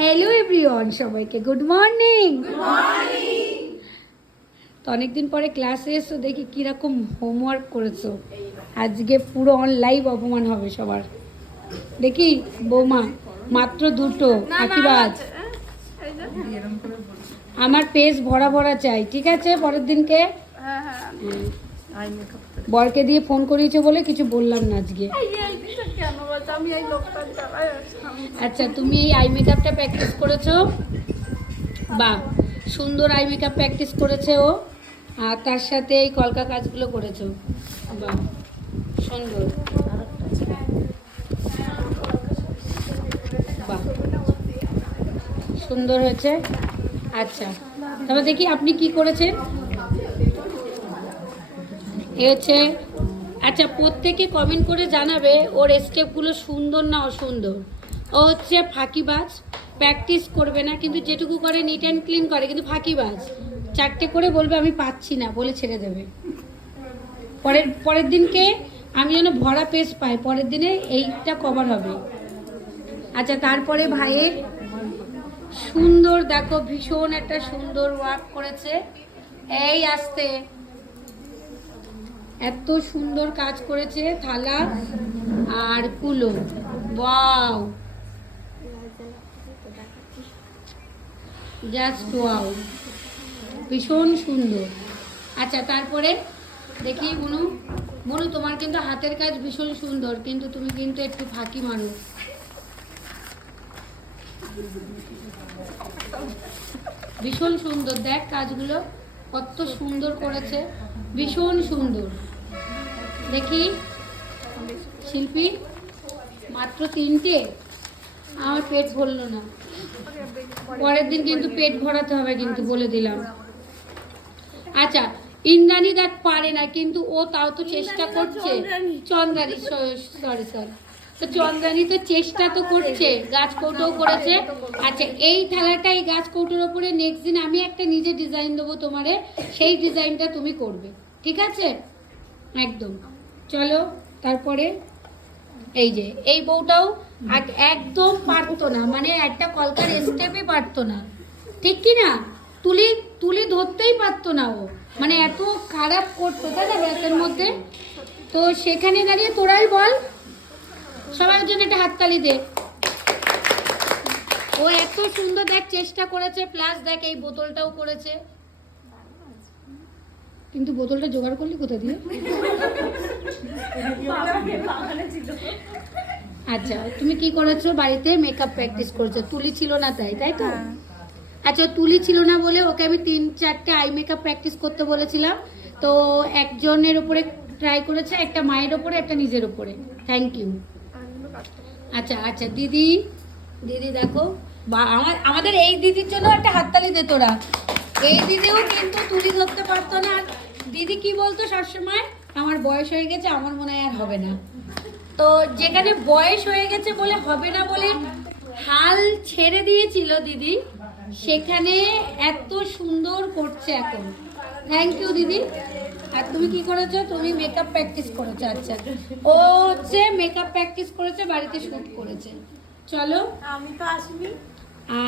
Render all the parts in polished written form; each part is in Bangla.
হ্যালো এভরিওয়ান, সবাইকে গুড মর্নিং। তো অনেকদিন পরে ক্লাসে এসো, দেখি কিরকম হোমওয়ার্ক করেছো। আজকে পুরো অন লাইভ অপমান হবে সবার। দেখি বৌমা, মাত্র দুটো ফাঁকিবাজ। আমার পেজ ভরা ভরা চাই, ঠিক আছে? পরের দিনকে বরকে দিয়ে ফোন করিয়েছো বলে কিছু বললাম না আজকে। আচ্ছা, তুমি এই আই মেকআপটা প্র্যাকটিস করেছো? বাহ, সুন্দর আই মেকআপ প্র্যাকটিস করেছে ও, আর তার সাথে এই কলকা কাজগুলো করেছো। বাহ, সুন্দর। বাহ, সুন্দর হয়েছে। আচ্ছা, তবে দেখি আপনি কি করেছেন। এ হচ্ছে, আচ্ছা, প্রত্যেকে কমেন্ট করে জানাবে ওর স্টেপগুলো সুন্দর না অসুন্দর। ও হচ্ছে ফাঁকিবাজ, প্র্যাকটিস করবে না, কিন্তু যেটুকু করে নিট অ্যান্ড ক্লিন করে, কিন্তু ফাঁকিবাজ। চারটে করে বলবে আমি পাচ্ছি না, বলে ছেড়ে দেবে। পরের দিনকে আমি যেন ভরা পেজ পাই, পরের দিনে এইটা কভার হবে। আচ্ছা, তারপরে ভাইয়ের সুন্দর, দেখো ভীষণ একটা সুন্দর ওয়ার্ক করেছে। এই আসতে, এত সুন্দর কাজ করেছে, থালা আর কুলো। ওয়াও, জাস্ট ওয়াও, ভীষণ সুন্দর। আচ্ছা, তারপরে দেখি মনু, মনু তোমার কিন্তু হাতের কাজ ভীষণ সুন্দর, কিন্তু তুমি কিন্তু একটু ফাঁকি মানুষ। ভীষণ সুন্দর, দেখ কাজগুলো কত সুন্দর করেছে, ভীষণ সুন্দর। দেখি শিল্পী, মাত্র তিনটে, আমার পেট ভরলো না। পরের দিন কিন্তু পেট ভরাতে হবে, কিন্তু বলে দিলাম। আচ্ছা, ইন্দ্রাণী দেখ পারে না, কিন্তু ও তাও তো চেষ্টা করছে। চন্দ্রাণী, সরি সরি, তো চন্দ্রাণী তো চেষ্টা তো করছে, গাছ কৌটোও করেছে। আচ্ছা, এই থালাটা এই গাছ কৌটোর ওপরে নেক্সট দিন আমি একটা নিজে ডিজাইন দেবো তোমারে, সেই ডিজাইনটা তুমি করবে, ঠিক আছে? একদম। চলো, তারপরে এই যে এই বউটাও একদম পারতো না, মানে একটা কলকার স্টেপই পারতো না, ঠিক কি না? তুলি তুলি ধরতেই পারতো না ও, মানে এত খারাপ করতো, তাই না ব্যাসের মধ্যে। তো সেখানে দাঁড়িয়ে তোরাই বল, সবার জন্য একটা হাততালি দে। ও এত সুন্দর দেখ চেষ্টা করেছে, প্লাস দেখ এই বোতলটাও করেছে। কিন্তু বোতলটা জোগাড় করলি কোথা দিয়ে? আচ্ছা, তুমি কি করেছো? বাড়িতে মেকআপ প্র্যাকটিস করেছো, তুলি ছিল না তাই, তাই তো? আচ্ছা, তুলি ছিল না বলে ওকে আমি 3-4টে আই মেকআপ প্র্যাকটিস করতে বলেছিলাম। তো একজনের উপরে ট্রাই করেছে, একটা মায়ের ওপরে, একটা নিজের ওপরে। Thank you. আচ্ছা আচ্ছা, দিদি দিদি দেখো, বা আমাদের এই দিদির জন্য একটা হাততালি দে তোরা। এই দিদিও কিন্তু তুলি ধরতে পারতো না। আর দিদি কি বলতো সবসময়, আমার বয়স হয়ে গেছে, আমার মনে হয় আর হবে না। তো যেখানে বয়স হয়ে গেছে বলে হবে না বলে হাল ছেড়ে দিয়েছিল দিদি, সেখানে এত সুন্দর করছে এখন। থ্যাংক ইউ দিদি। আর তুমি কি করেছো? তুমি মেকআপ প্র্যাকটিস করেছো। আচ্ছা, ও হচ্ছে মেকআপ প্র্যাকটিস করেছে, বাড়িতে শুট করেছে। চলো, আমি তো আসিনি।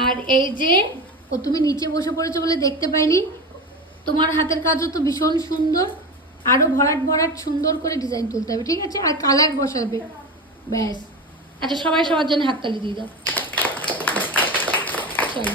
আর এই যে ও, তুমি নিচে বসে পড়েছো বলে দেখতে পাইনি। তোমার হাতের কাজও তো ভীষণ সুন্দর, আরো ভরাট ভরাট সুন্দর করে ডিজাইন তুলতে হবে, ঠিক আছে? আর কালার বসাবে, ব্যাস। আচ্ছা, সবাই সবার জন্য হাততালি দিয়ে দাও। চলো।